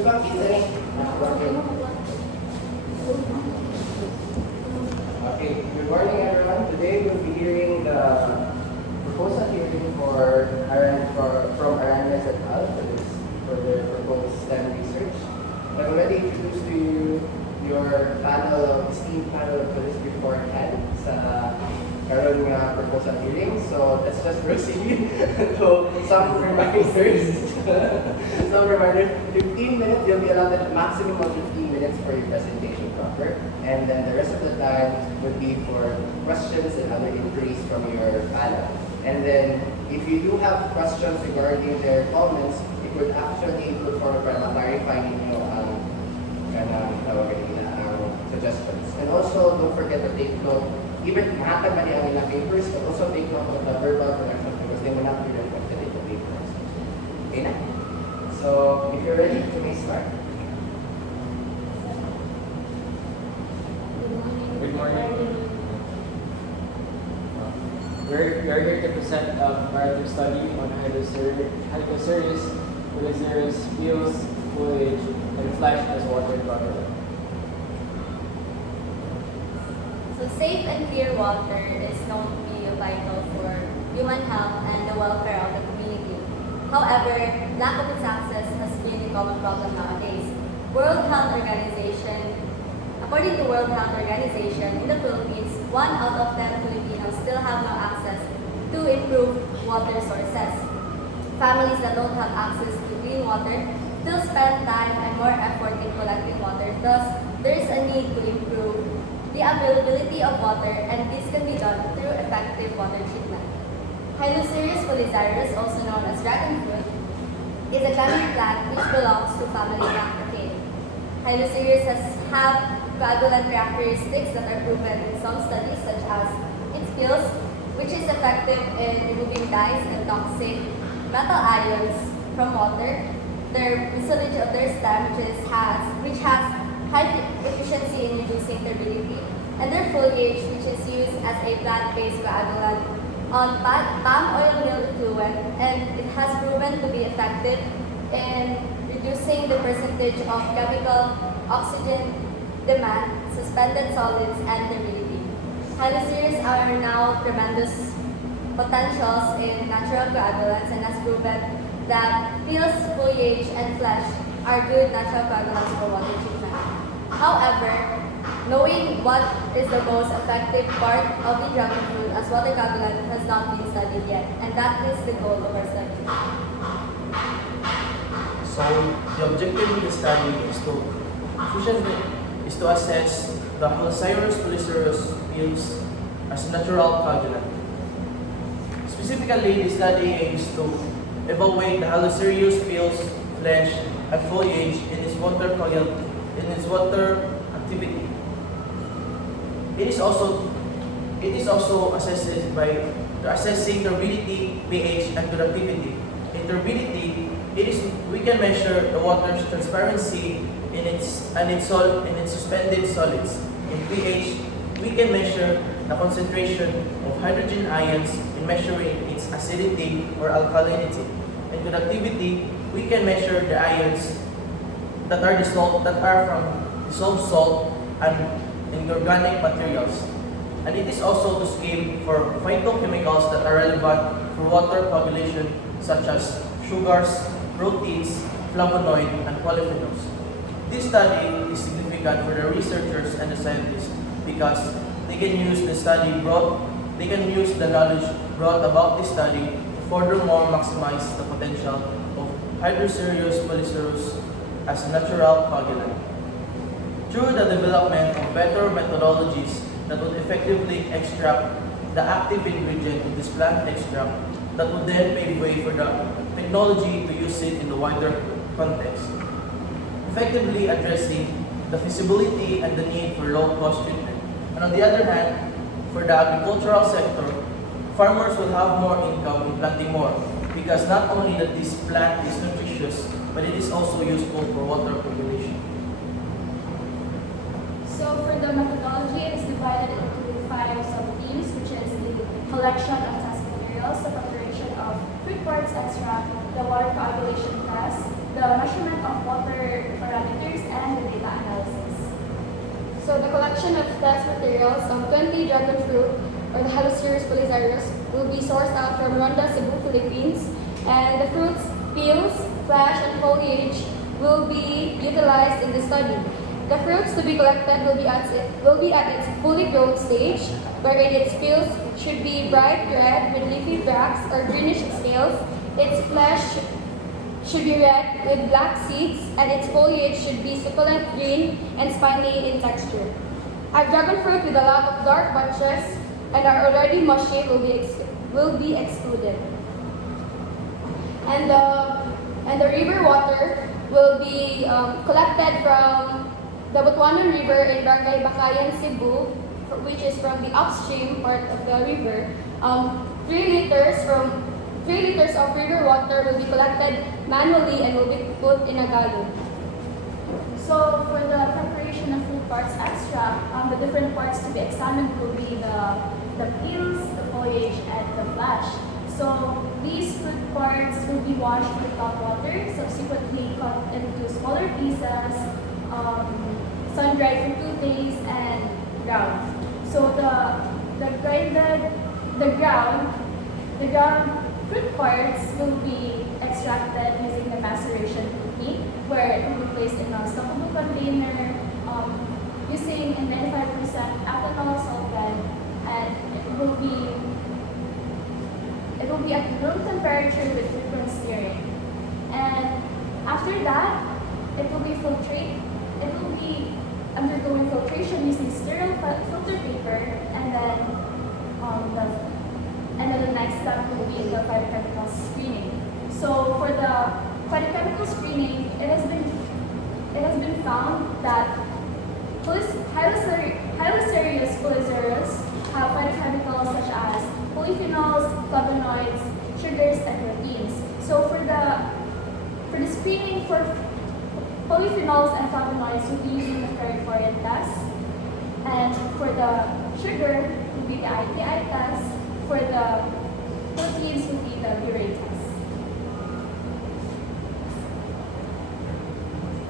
Okay, good morning everyone. Today we'll be hearing the proposal hearing for from Arañez et al. For their proposed STEM research. I've already introduced to you your esteemed panel of this beforehand sa karon nga proposal hearing. So let's just proceed to some reminders. 15 minutes, you'll be allotted a maximum of 15 minutes for your presentation proper. And then the rest of the time would be for questions and other inquiries from your panel. And then if you do have questions regarding their comments, it would actually look for clarifying suggestions. And also don't forget to take note, even mahatag man ang ilang papers, but also take note of the verbal corrections because they will not be reflected in the papers. Okay na? So if you're ready, you may start. Good morning. We are here to present a comparative study on Hylocereus, Polyzhirus, Fields, Foliage, and Flash as water coagulant. So safe and clear water is known to be vital for human health and the welfare of the community. However, lack of its access has been a common problem nowadays. According to World Health Organization, in the Philippines, 1 out of 10 Filipinos still have no access to improved water sources. Families that don't have access to clean water still spend time and more effort in collecting water. Thus, there is a need to improve the availability of water, and this can be done through effective water treatment. Hylocereus polyzhirus, also known as dragon fruit, is a common plant which belongs to family Cactaceae. Hylocereus have coagulant characteristics that are proven in some studies, such as its peels, which is effective in removing dyes and toxic metal ions from water, their mucilage of their stem, which has high efficiency in reducing turbidity, and their foliage, which is used as a plant-based coagulant on palm oil mill effluent, and it has proven to be effective in reducing the percentage of chemical oxygen demand, suspended solids, and turbidity. Hylocereus are now tremendous potentials in natural coagulants and has proven that peels, foliage, and flesh are good natural coagulants for water treatment. However, knowing what is the most effective part of the dragon fruit as water coagulant has not been studied yet, and that is the goal of our study. So the objective of the study is to assess the Hylocereus polyzhirus peels as natural coagulant. Specifically, the study aims to evaluate the Hylocereus peels, flesh, and foliage in its water activity. It is also assessed by assessing turbidity, pH, and conductivity. In turbidity, we can measure the water's transparency in its suspended solids. In pH, we can measure the concentration of hydrogen ions in measuring its acidity or alkalinity. In conductivity, we can measure the ions that are from dissolved salt and inorganic materials. And it is also to scale for phytochemicals that are relevant for water coagulation, such as sugars, proteins, flavonoid, and polyphenols. This study is significant for the researchers and the scientists because they can use the knowledge brought about this study to furthermore maximize the potential of Hylocereus polyzhirus as natural coagulant. Through the development of better methodologies that would effectively extract the active ingredient in this plant extract, that would then pave way for the technology to use it in the wider context, effectively addressing the feasibility and the need for low-cost treatment. And on the other hand, for the agricultural sector, farmers will have more income in planting more because not only that this plant is nutritious, but it is also useful for water coagulation. So for the methodology, it is divided into 5 sub-themes, which is the collection of test materials, the preparation of fruit parts extract, the water coagulation test, the measurement of water So the collection of test materials, 20 dragon fruit, or the Hylocereus Polyzhirus, will be sourced out from Ronda, Cebu, Philippines, and the fruits, peels, flesh, and foliage will be utilized in the study. The fruits to be collected will be at its fully grown stage, wherein its peels should be bright red with leafy bracts or greenish scales. Its flesh should be red with black seeds, and its foliage should be succulent green and spiny in texture. A dragon fruit with a lot of dark bunches and are already mushy will be excluded. And the river water will be collected from the Butuanan River in Barangay Bakayan, Cebu, which is from the upstream part of the river. 3 liters of river water will be collected manually and will be put in a gallon. So for the preparation of fruit parts extract, the different parts to be examined will be the peels, the foliage, and the flesh. So these fruit parts will be washed with hot water, subsequently cut into smaller pieces, sun-dried for 2 days, and ground. So the ground fruit parts will be extracted using the maceration technique, where it will be placed in a stockable container using a 95% ethanol solvent, and it will be at room temperature with frequent stirring. And after that, it will be undergoing filtration using sterile filter paper, and then the next step will be the phytochemical screening. So for the phytochemical screening, it has been found that Hylocereus polyzhirus have phytochemicals such as polyphenols, flavonoids, sugars, and proteins. So for the screening for polyphenols and flavonoids, we'll be using the ferritorian test, and for the sugar, will be the ITI test. For the proteins, will be the urate test.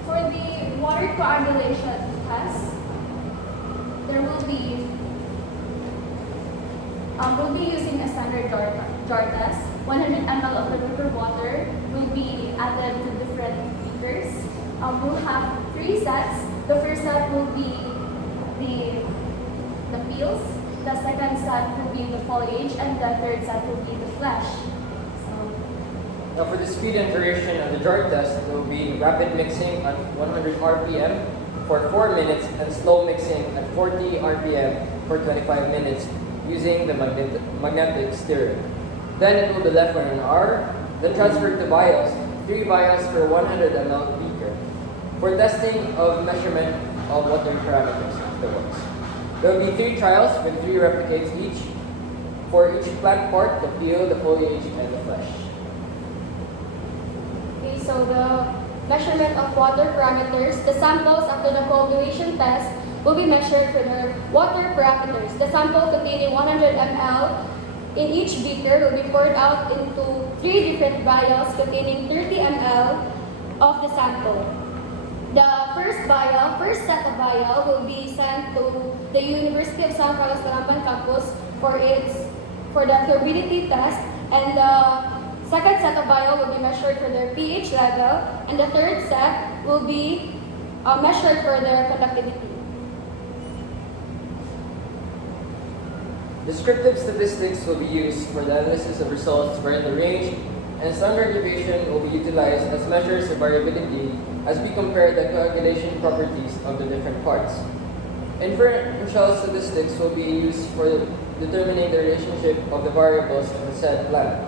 For the water coagulation test, we'll be using a standard jar test. 100 ml of the river water will be added to different beakers. We'll have 3 sets. The first set will be the peels. The second set will be the foliage, and the third set will be the flesh. Now for the speed and duration of the jar test, it will be rapid mixing at 100 RPM for 4 minutes and slow mixing at 40 RPM for 25 minutes using the magnetic stirrer. Then it will be left for an hour, then transferred to vials, 3 vials per 100 ml beaker, for testing of measurement of water parameters afterwards. There will be 3 trials with 3 replicates each for each plant part, the peel, the foliage, and the flesh. Okay, so the measurement of water parameters, the samples after the coagulation test will be measured for their water parameters. The sample containing 100 ml in each beaker will be poured out into 3 different vials containing 30 ml of the sample. The first set of vial will be sent to the University of San Carlos Taramban campus for the turbidity test, and the second set of vial will be measured for their pH level, and the third set will be measured for their conductivity. Descriptive statistics will be used for the analysis of results wherein the range and standard deviation will be utilized as measures of variability as we compare the coagulation properties of the different parts. Inferential statistics will be used for determining the relationship of the variables of the said plant.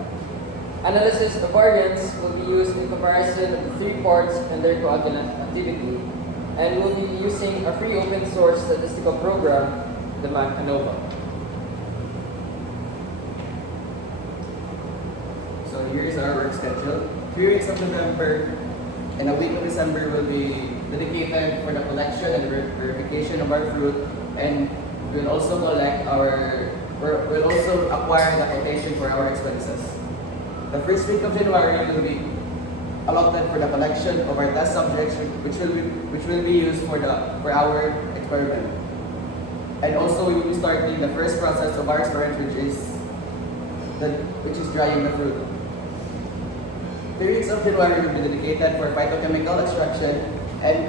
Analysis of variance will be used in comparison of the 3 parts and their coagulant activity, and we'll be using a free open source statistical program, the ANOVA. So here's our work schedule. 3 weeks of November and a week of December will be dedicated for the collection and verification of our fruit, and we'll also acquire the quotation for our expenses. The first week of January will be allotted for the collection of our test subjects, which will be used for our experiment. And also, we will be starting the first process of our experiment, which is drying the fruit. 3 weeks of January will be dedicated for phytochemical extraction and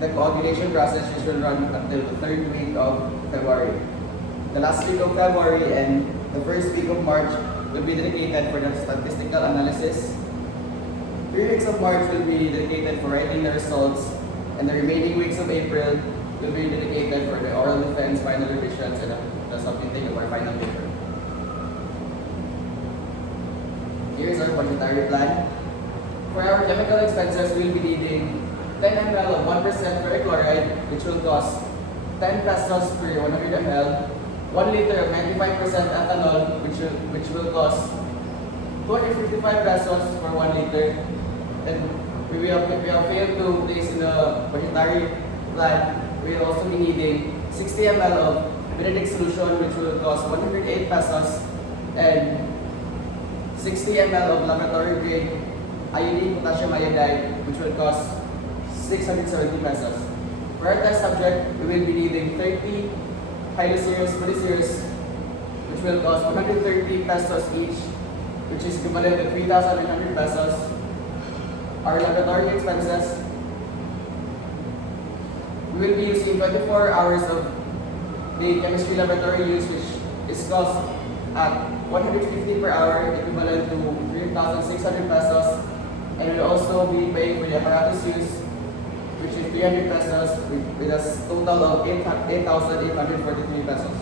the coagulation process, which will run until the 3rd week of February. The last week of February and the first week of March will be dedicated for the statistical analysis. 3 weeks of March will be dedicated for writing the results, and the remaining weeks of April will be dedicated for the oral defense, final revisions, and the submitting of our final paper. Here's our budgetary plan. For our chemical expenses, we'll be needing 10 ml of 1% ferric chloride, which will cost 10 pesos per 100 ml, 1 liter of 95% ethanol, which will cost 255 pesos for 1 liter. And we have failed to place in the budgetary plan. We will also be needing 60 ml of Benedict solution, which will cost 108 pesos, and 60 ml of laboratory grade iodine potassium iodide, which will cost 670 pesos. For our test subject, we will be needing 30 Hylocereus, Polyzhirus, which will cost 130 pesos each, which is equivalent to 3,900 pesos. Our laboratory expenses, we will be using 24 hours of the chemistry laboratory use, which is cost at 150 per hour, equivalent to 3,600 pesos. And we'll also be paying for the apparatus use, which is 300 pesos, with a total of 8,843 pesos.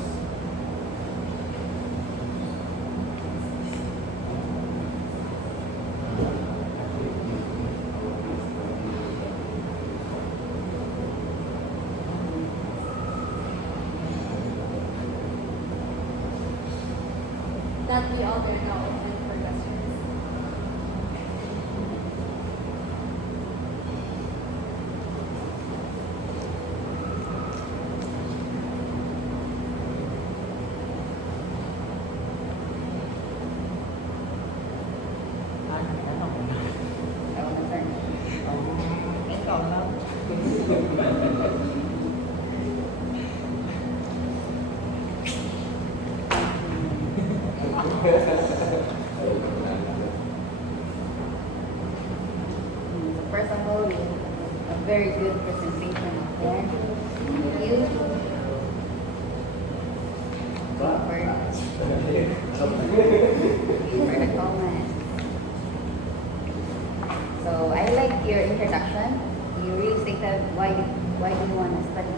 That we all are now open for questions. First of all, a very good presentation up there. Thank you. For the comment. So I like your introduction. You really stated why do you want to study.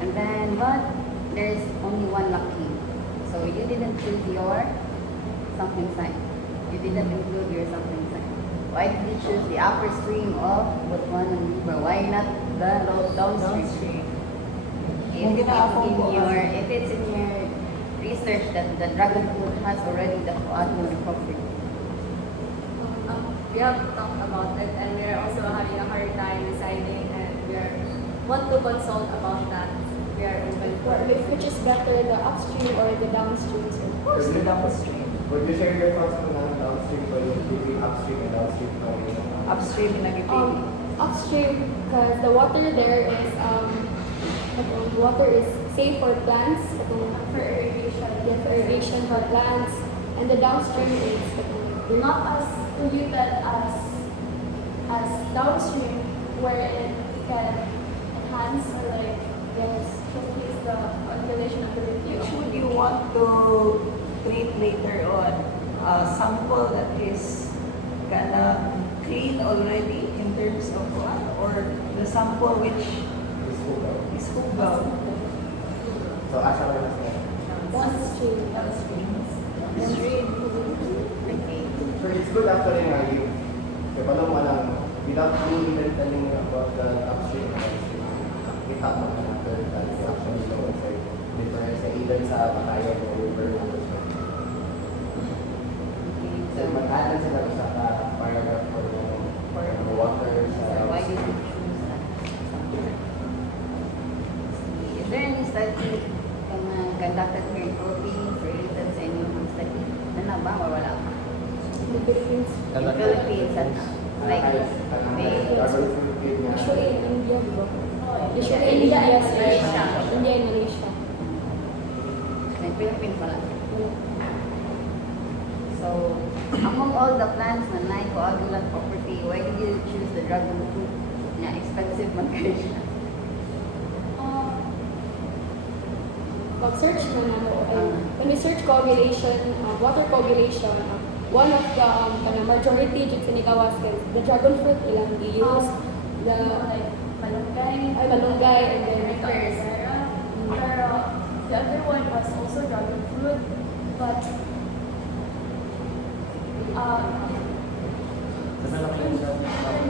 And then, but there's only one lucky. So you didn't choose your something sign. You didn't include your something sign. Why did you choose the upper stream of Botswana and River? Why not the downstream? If it's in your research that the dragon fruit has already the coagulant property. We have talked about it, and we are also having a hard time deciding, and we want to consult about that. We are open for Which is better, the upstream or the downstream? Of course, the downstream. Would you share your thoughts on downstream, between upstream and downstream? Upstream lagi Upstream, because the water there is safe for plants, For irrigation. for irrigation for plants, and the downstream is Not as polluted as downstream, where it can enhance or like showcase the population of the Which river. would you want to treat later on? A sample that is kind of clean already in terms of what? Or the sample which is hugaw? So, Asha, what is that? downstream. So it's good actually na you, kaya paano mo lang, without you even telling about the upstream and downstream, kita mo na after that you actually know it's like difference either sa Batayan o river o ocean. So mag-add lang sila sa paragraph for the water sa... Why did you choose that? Is there any study conducted here in Philippines related sa inyong study? Ano ba or wala pa? The Philippines. In Philippines? dragon fruit with nga. Usually in India, di ba? Usually in India India, and Malaysia. India and Malaysia. May Philippines pala. So, among all the plants na coagulant property, why did you choose the dragon fruit? Na expensive man kayo siya. Pag-search na when we search coagulation, water coagulation, one of the majority dito sa Nicawas, the dragon fruit ilang use, the malunggay, and then Pero the other one was also dragon fruit, but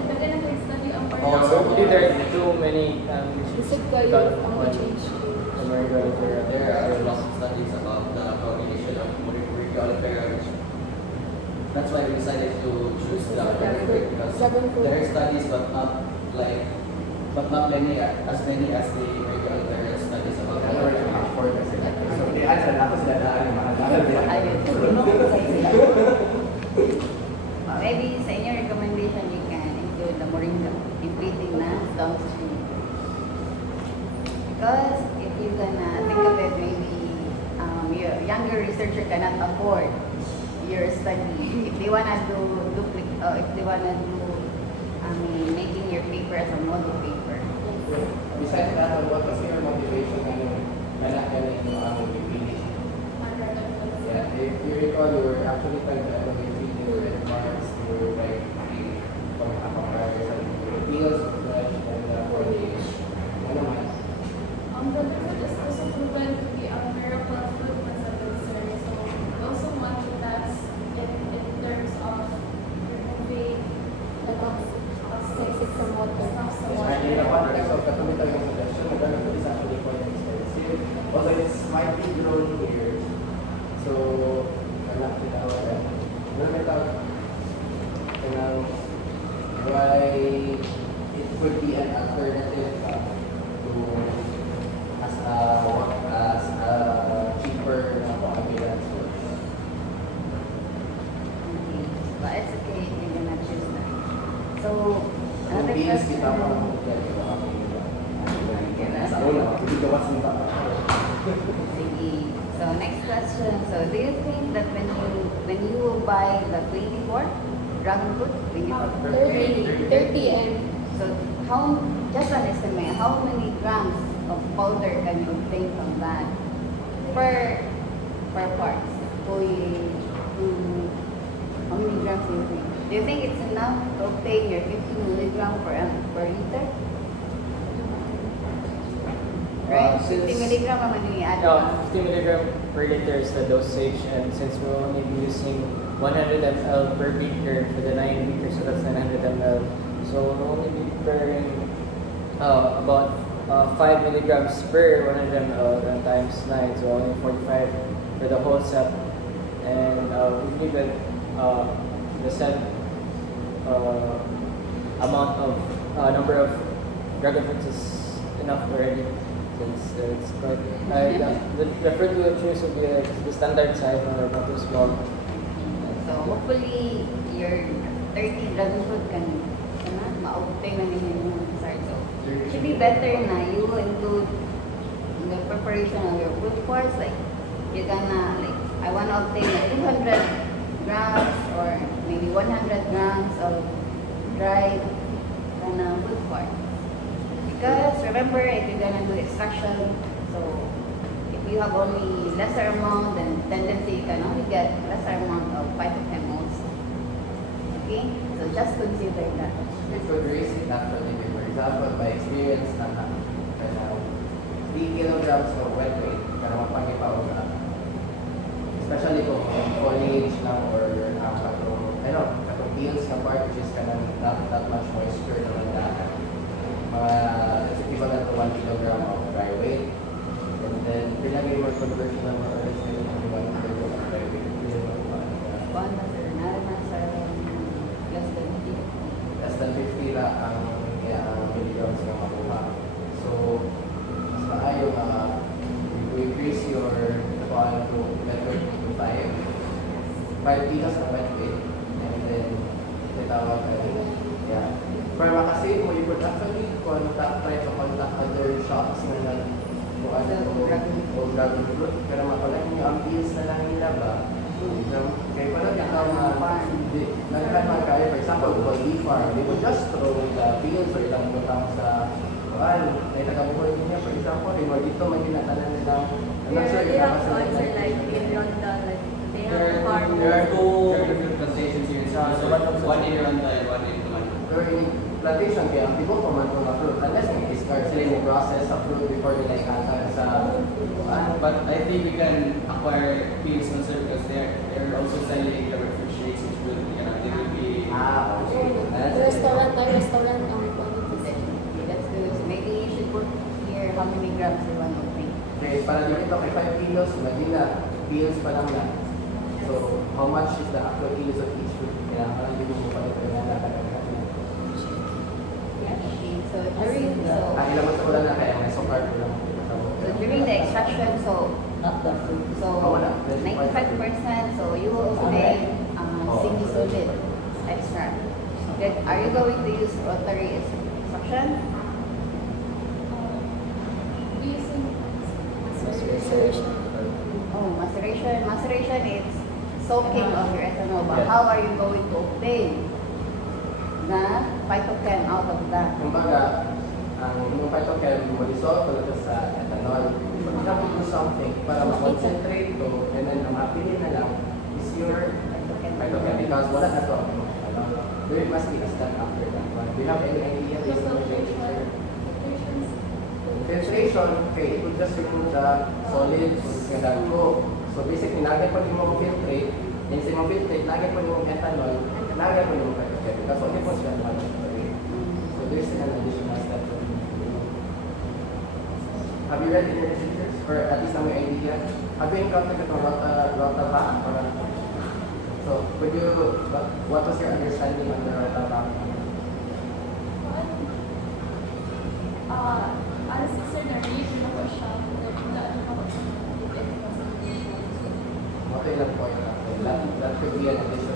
maganda study ang Oh, so hopefully there are too many isip kayo got ang one change. American Oliveira. There are lots of studies about the coagulation of American Oliveira, which that's why we decided to choose the dragon fruit because Dragon fruit. there are studies, but not many as many as the American Oliveira studies about Ano rin yung afford kasi. So, di answer na ako sila daan yung mahal. Ayun. Maybe sa inyong recommendation, you can include the moringa in treating na downstream. Because if you're gonna think of it, maybe your younger researcher cannot afford your study. If they wanna if they wanna do, making your paper as a model paper. Besides that, what was your motivation anak ka na yung pipili? Yeah, if you recall, you were actually trying to evaluate three different marks. You were like from Comparative, Foliage, and Foliage. Ano man? the fruit is also proven to be a miracle fruit as a dessert. So we also want to test it in terms of removing The toxic from water. stuff sa Yes, I need a water. water. So, katuloy tayo yung suggestion. The dragon fruit is actually quite expensive. Also, it's widely grown here. So, anak kita wala. Doon ito, why it could be an alternative to as a cheaper coagulant source. Okay. But it's okay if you're gonna choose that. So, Kung another beans question. kita mo, sa una, hindi gawas nito. Sige. So next question. So do you think that when you buy the 24 dragon fruit, 30 and so just an estimate, how many grams of powder can you obtain from that per part? How many grams do you think? Do you think it's enough to obtain your 50 milligram per liter? Right? 50 milligram naman yung i-add. 50 milligram per liter is the dosage, and since we'll only be using 100 ml per beaker for the 9 beakers, so that's 900 ml. So we'll only be preparing about 5 milligrams per 100 ml and times 9, so only 45 for the whole set. And we believe that the set amount of number of dragon fruits is enough already. Since it's quite the fruit we'll choose will be the standard size, not too small. So hopefully your 30 dragon fruit can ma-obtain na ninyo yung dessert. So it should be better na you include in the preparation of your fruit quartz, like you're gonna I wanna obtain 200 grams or maybe 100 grams of dried fruit quartz. Because remember, if you're gonna do extraction, so if you have only lesser amount, then tendency you can only get lesser amount of 5 to 10 moles. Okay, so just consider that. It could raise it naturally. For example, by experience na 3 kilograms of wet weight para mapangipaw ka. Especially kung foliage lang or katong peels na part which is not that much moisture naman dahil. It's equivalent to 1 kilogram of dry weight. And then, pinagay mo conversion ng mga oils na yung 1 kilogram of dry weight. Less than 50. Less than 50 na ang milligrams na makuha. So, mas maayo you increase your quality to method to 5 kilos ng wet weight. And then, tinawag para makasave mo, you could actually try to contact other shops na dragon fruit. Pero makulang nyo ang pills na lang nila ba? Kaya pala ikaw nagkaroon kayo, for example, poultry farm, they would just throw the pills or ilang butang sa may taga-buhay niya, for example, or dito may pinatanan nilang, I'm not sure if They have nakasal also nila. like in Ronda, like they have a farm. There are two different plantations here. So one in Ronda and one in Tuman. Pero in plantation, kaya ang people command ng fruit, unless may discard sila yung process sa fruit before nila ikata sa But I think we can acquire peels also because they're also selling the fruit shakes which will they will be okay. Restaurant ang quantities. Okay, that's good. So maybe you should put here how many grams you want to bring. Okay, para dito kay 5 kilos, imagine na, pills pa lang na. So, how much is the actual kilos of each fruit? Kaya parang hindi mo pa ito na nakakagagawin. Okay, so during Ilang mo sa wala na kaya may sukar ko lang. so during the extraction, so Not the fruit. so wala. 95%, so you will make semi-solid extract. Then, are you going to use rotary extraction? Using Maceration. Oh, maceration. Maceration is soaking of your ethanol. But Yes. how are you going to obtain the phytochem out of that? Kumbaga, ang yung phytochem, mo-dissolve ko lang sa ethanol. So, you have to do something para ma-concentrate to, and then ang mapili na lang is your phytochem because wala na to. There must be a step after that one. Do you have any idea? Based on your nature? Filtration, okay, it would just remove the solids kada ko. So basically, lagay pa din mo filtrate, and sa mo filtrate, lagay pa din mo ethanol, lagay pa din mo phytochem because only po siya naman. So there's an additional step. Have you read in your research? Or at least have your idea? Have you encountered itong rota back? So, could you, what was your understanding on the rota back? Honestly, sir, na-review na ko siya. Okay lang po yun. That could be an additional